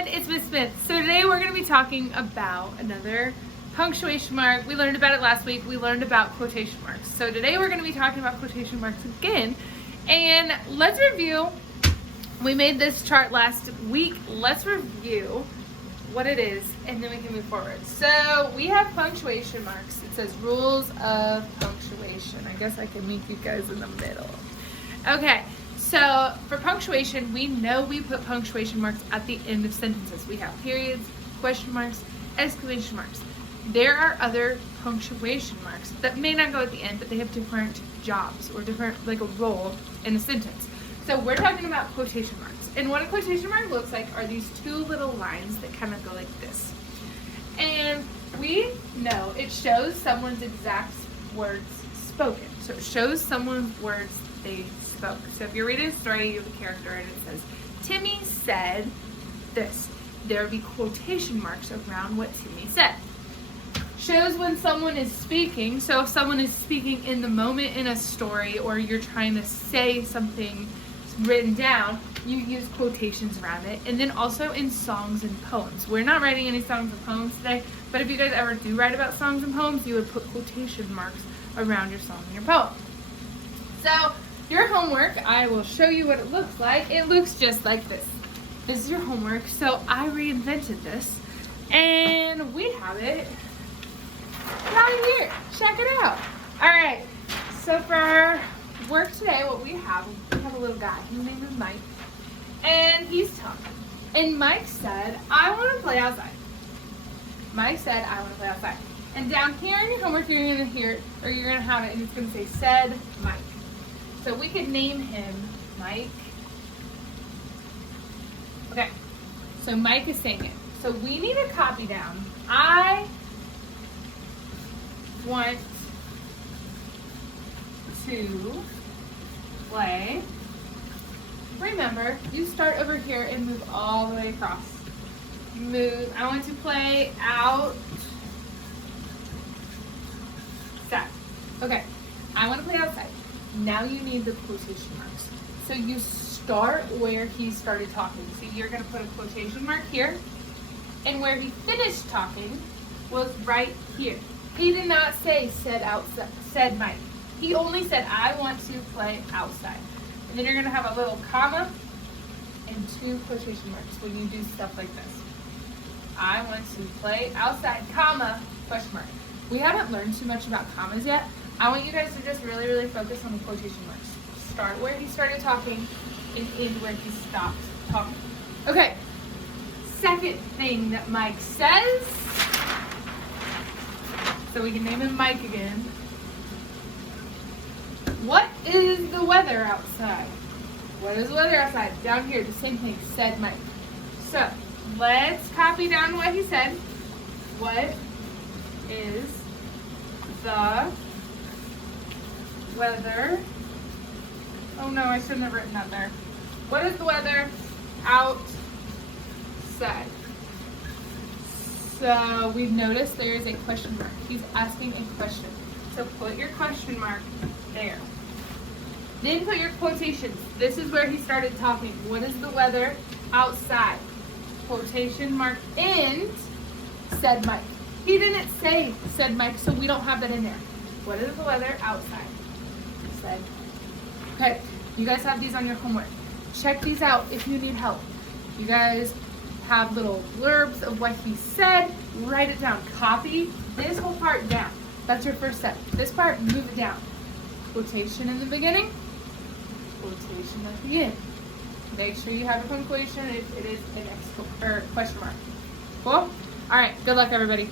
everyone, it's Miss Smith. So today we're going to be talking about another punctuation mark. We learned about it last week. We learned about quotation marks. So today we're going to be talking about quotation marks again. And let's review. We made this chart last week. Let's review what it is and then we can move forward. So we have punctuation marks. It says rules of punctuation. I guess I can meet you guys in the middle. Okay. So for punctuation, we know we put punctuation marks at the end of sentences. We have periods, question marks, exclamation marks. There are other punctuation marks that may not go at the end, but they have different jobs or different, like a role in a sentence. So we're talking about quotation marks. And what a quotation mark looks like are these two little lines that kind of go like this. And we know it shows someone's exact words spoken. So it shows someone's words they spoke. So if you're reading a story, you have a character and it says, Timmy said this. There would be quotation marks around what Timmy said. Shows when someone is speaking. So if someone is speaking in the moment in a story or you're trying to say something written down, you use quotations around it. And then also in songs and poems. We're not writing any songs and poems today, but if you guys ever do write about songs and poems, you would put quotation marks around your song and your poem. So your homework, I will show you what it looks like. It looks just like this. This is your homework. So I reinvented this and we have it right here. Check it out. All right. So for our work today, what we have a little guy. His name is Mike. And he's talking. And Mike said, I want to play outside. Mike said, I want to play outside. And down here in your homework, you're going to hear it, or you're going to have it, and it's going to say, said Mike. So we could name him Mike. Okay, so Mike is saying it. So we need a copy down. I want to play. Remember, you start over here and move all the way across. Move. I want to play outside. Okay, I want to play outside. Now you need the quotation marks. So you start where he started talking. So you're going to put a quotation mark here. And where he finished talking was right here. He did not say said outside, said Mike. He only said, I want to play outside. And then you're going to have a little comma and two quotation marks when you do stuff like this. I want to play outside, comma, question mark. We haven't learned too much about commas yet. I want you guys to just really, really focus on the quotation marks. Start where he started talking and end where he stopped talking. Okay. Second thing that Mike says. So we can name him Mike again. What is the weather outside? What is the weather outside? Down here, the same thing, said Mike. So let's copy down what he said. What is the weather? Oh no, I shouldn't have written that there. What is the weather outside? So we've noticed there is a question mark. He's asking a question. So put your question mark there. Then put your quotations. This is where he started talking. What is the weather outside? Quotation mark and said Mike. He didn't say said Mike, so we don't have that in there. What is the weather outside? Said. Okay, you guys have these on your homework. Check these out if you need help. You guys have little blurbs of what he said. Write it down. Copy this whole part down. That's your first step. This part, move it down. Quotation in the beginning. Quotation at the end. Make sure you have a punctuation if it is an question mark. Cool? All right. Good luck, everybody.